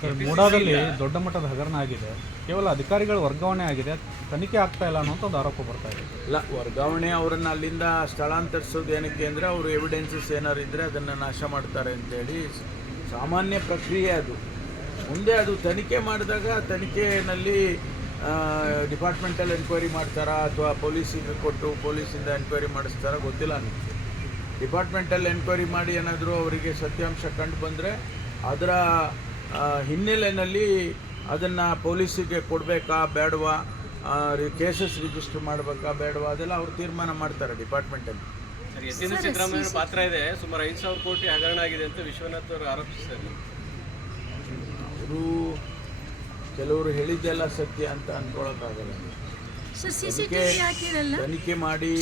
Sir, ಮೂಡಾದಲ್ಲಿ ದೊಡ್ಡ ಮಟ್ಟದ ಹಗರಣ ಆಗಿದೆ, ಕೇವಲ ಅಧಿಕಾರಿಗಳ ವರ್ಗಾವಣೆ ಆಗಿದೆ, ತನಿಖೆ ಆಗ್ತಾ ಇಲ್ಲ ಅನ್ನೋ ಒಂದು ಆರೋಪ ಬರ್ತಾ ಇದೆ. ಇಲ್ಲ, ವರ್ಗಾವಣೆ ಅವರನ್ನು ಅಲ್ಲಿಂದ ಸ್ಥಳಾಂತರಿಸೋದು ಏನಕ್ಕೆ ಅಂದರೆ ಅವರು ಎವಿಡೆನ್ಸಸ್ ಏನಾರು ಇದ್ದರೆ ಅದನ್ನು ನಾಶ ಮಾಡ್ತಾರೆ ಅಂತೇಳಿ ಸಾಮಾನ್ಯ ಪ್ರಕ್ರಿಯೆ ಅದು. ಮುಂದೆ ಅದು ತನಿಖೆ ಮಾಡಿದಾಗ ತನಿಖೆಯಲ್ಲಿ ಡಿಪಾರ್ಟ್ಮೆಂಟಲ್ ಎನ್ಕ್ವೈರಿ ಮಾಡ್ತಾರಾ ಅಥವಾ ಪೊಲೀಸಿಗೆ ಕೊಟ್ಟು ಪೊಲೀಸಿಂದ ಎನ್ಕ್ವೈರಿ ಮಾಡಿಸ್ತಾರಾ ಗೊತ್ತಿಲ್ಲ ನನಗೆ. ಡಿಪಾರ್ಟ್ಮೆಂಟಲ್ ಎನ್ಕ್ವೈರಿ ಮಾಡಿ ಏನಾದರೂ ಅವರಿಗೆ ಸತ್ಯಾಂಶ ಕಂಡು ಬಂದರೆ ಅದರ ಹಿನ್ನೆಲೆಯಲ್ಲಿ ಅದನ್ನು ಪೊಲೀಸಿಗೆ ಕೊಡಬೇಕಾ ಬೇಡವಾ, ಕೇಸಸ್ ರಿಜಿಸ್ಟರ್ ಮಾಡಬೇಕಾ ಬೇಡವಾ, ಅದೆಲ್ಲ ಅವರು ತೀರ್ಮಾನ ಮಾಡ್ತಾರೆ ಡಿಪಾರ್ಟ್ಮೆಂಟಲ್ಲಿ. ಸಿದ್ದರಾಮಯ್ಯ ಪಾತ್ರ ಇದೆ. ಸುಮಾರು 5,000 ಕೋಟಿ ಹಗರಣ ಆಗಿದೆ ಅಂತ ವಿಶ್ವನಾಥ್ ಅವರು ಆರೋಪಿಸಿದ್ದಾರೆ. ಅವರು ಕೆಲವರು ಹೇಳಿದ್ದೆಲ್ಲ ಸತ್ಯ ಅಂತ ಅಂದ್ಕೊಳ್ಳೋಕ್ಕಾಗಲ್ಲ. ತನಿಖೆ ಮಾಡಿ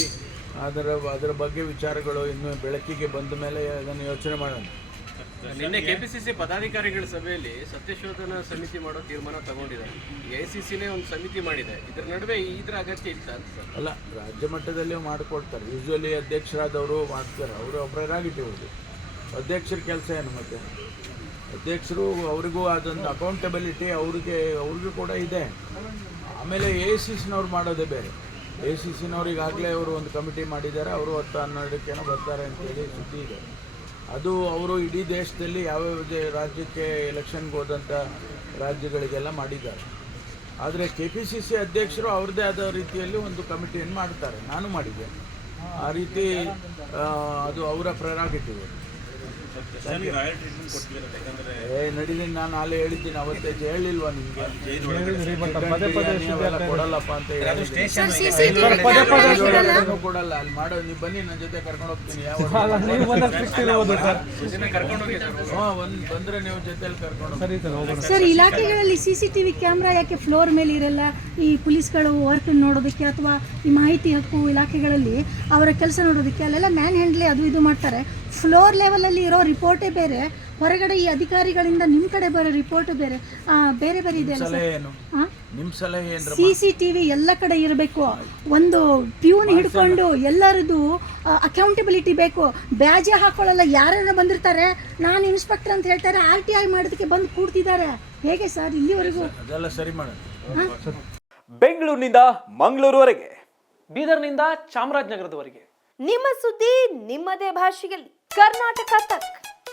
ಅದರ ಬಗ್ಗೆ ವಿಚಾರಗಳು ಇನ್ನು ಬೆಳಕಿಗೆ ಬಂದ ಮೇಲೆ ಅದನ್ನು ಯೋಚನೆ ಮಾಡೋಣ. ನಿನ್ನೆ ಕೆಪಿಸಿಸಿ ಪದಾಧಿಕಾರಿಗಳ ಸಭೆಯಲ್ಲಿ ಸತ್ಯಶೋಧನಾ ಸಮಿತಿ ಮಾಡೋ ತೀರ್ಮಾನ ತಗೊಂಡಿದ್ದಾರೆ. ಎಐಸಿಸಿನೇ ಒಂದು ಸಮಿತಿ ಮಾಡಿದೆ. ಇದರ ನಡುವೆ ಇದರ ಅಗತ್ಯ ಇಲ್ಲ ಅಂತ. ಅಲ್ಲ, ರಾಜ್ಯ ಮಟ್ಟದಲ್ಲಿ ಮಾಡಿಕೊಡ್ತಾರೆ. ಯೂಶ್ವಲಿ ಅಧ್ಯಕ್ಷರಾದವರು ಮಾಡ್ತಾರೆ, ಅವರು ಪ್ರೆರಾಗಿಟಿವ್. ಅಧ್ಯಕ್ಷರ ಕೆಲಸ ಏನು? ಮತ್ತು ಅಧ್ಯಕ್ಷರು ಅವರಿಗೂ ಅದೊಂದು ಅಕೌಂಟಬಿಲಿಟಿ ಅವ್ರಿಗೂ ಕೂಡ ಇದೆ. ಆಮೇಲೆ ಎಐಸಿಸಿನವ್ರು ಮಾಡೋದೇ ಬೇರೆ. ಎಐಸಿಸಿನವ್ರು ಈಗಾಗಲೇ ಅವರು ಒಂದು ಕಮಿಟಿ ಮಾಡಿದ್ದಾರೆ, ಅವರು 10-12 ಬರ್ತಾರೆ ಅಂತೇಳಿ ಸುದ್ದಿ ಇದೆ. ಅದು ಅವರು ಇಡೀ ದೇಶದಲ್ಲಿ ಯಾವ್ಯಾವ ರಾಜ್ಯಕ್ಕೆ ಎಲೆಕ್ಷನ್ಗೆ ಹೋದಂಥ ರಾಜ್ಯಗಳಿಗೆಲ್ಲ ಮಾಡಿದ್ದಾರೆ. ಆದರೆ KPCC ಅಧ್ಯಕ್ಷರು ಅವ್ರದ್ದೇ ಆದ ರೀತಿಯಲ್ಲಿ ಒಂದು ಕಮಿಟಿಯನ್ನು ಮಾಡ್ತಾರೆ. ನಾನು ಮಾಡಿದ್ದೆ ಆ ರೀತಿ. ಅದು ಅವರ ಪ್ರೆರಾಗಿಟಿವ್. ನಡೀಲಿ, ನಾನು ನಾಳೆ ಹೇಳಿದ್ದೀನಿ, ಅವತ್ತೇ ಹೇಳಿಲ್ವಾ ನಿಮಗೆ? ಕೊಡಲ್ಲಪ್ಪ ಅಂತ ಕೊಡಲ್ಲ. ಅಲ್ಲಿ ಮಾಡೋ ನೀವು ಬನ್ನಿ, ನನ್ನ ಜೊತೆ ಕರ್ಕೊಂಡು ಹೋಗ್ತೀನಿ. ಬಂದ್ರೆ ನೀವು ಜೊತೆಲಿ ಕರ್ಕೊಂಡು. ಸರ್, ಇಲಾಖೆಗಳಲ್ಲಿ CCTV ಕ್ಯಾಮ್ರಾ ಯಾಕೆ ಫ್ಲೋರ್ ಮೇಲೆ ಇರಲ್ಲ? ಈ ಪೊಲೀಸ್ಗಳು ವರ್ಕ್ ನೋಡೋದಕ್ಕೆ ಅಥವಾ ಈ ಮಾಹಿತಿ ಹಕ್ಕು ಇಲಾಖೆಗಳಲ್ಲಿ ಅವರ ಕೆಲಸ ನೋಡೋದಕ್ಕೆ ಅಲ್ಲೆಲ್ಲ ಮ್ಯಾನ್ ಹ್ಯಾಂಡ್ಲಿ ಅದು ಇದು ಮಾಡ್ತಾರೆ. ಫ್ಲೋರ್ ಲೆವೆಲಲ್ಲಿ ಇರೋ ರಿಪೋರ್ಟೇ ಬೇರೆ, ಹೊರಗಡೆ ಈ ಅಧಿಕಾರಿಗಳಿಂದ ನಿಮ್ಮ ಕಡೆ ಬರೋ ರಿಪೋರ್ಟ್ ಬೇರೆ ಬೇರೆ ಬೇರೆ ಇದೆ. CCTV ಎಲ್ಲ ಕಡೆ ಇರಬೇಕು. ಒಂದು ಪ್ಯೂನ್ ಹಿಡ್ಕೊಂಡು ಎಲ್ಲರದು ಅಕೌಂಟಬಿಲಿಟಿ ಬೇಕು. ಬ್ಯಾಜೆ ಹಾಕೊಳ್ಳಲ್ಲ. ಯಾರ್ಯಾರು ಬಂದಿರ್ತಾರೆ, ನಾನು ಇನ್ಸ್ಪೆಕ್ಟರ್ ಅಂತ ಹೇಳ್ತಾರೆ, RTI ಮಾಡೋದಕ್ಕೆ ಬಂದು ಕೂಡ್ತಿದ್ದಾರೆ. ಹೇಗೆ ಸರ್ ಇಲ್ಲಿವರೆಗೂ? ಅದೆಲ್ಲ ಸರಿ ಮಾಡೋದು. ಬೆಂಗಳೂರಿನಿಂದ ಮಂಗಳೂರುವರೆಗೆ, ಬೀದರ್ನಿಂದ ಚಾಮರಾಜನಗರದವರೆಗೆ ನಿಮ್ಮ ಸುದ್ದಿ ನಿಮ್ಮದೇ ಭಾಷೆಯಲ್ಲಿ. ಕರ್ನಾಟಕ ತಕ್.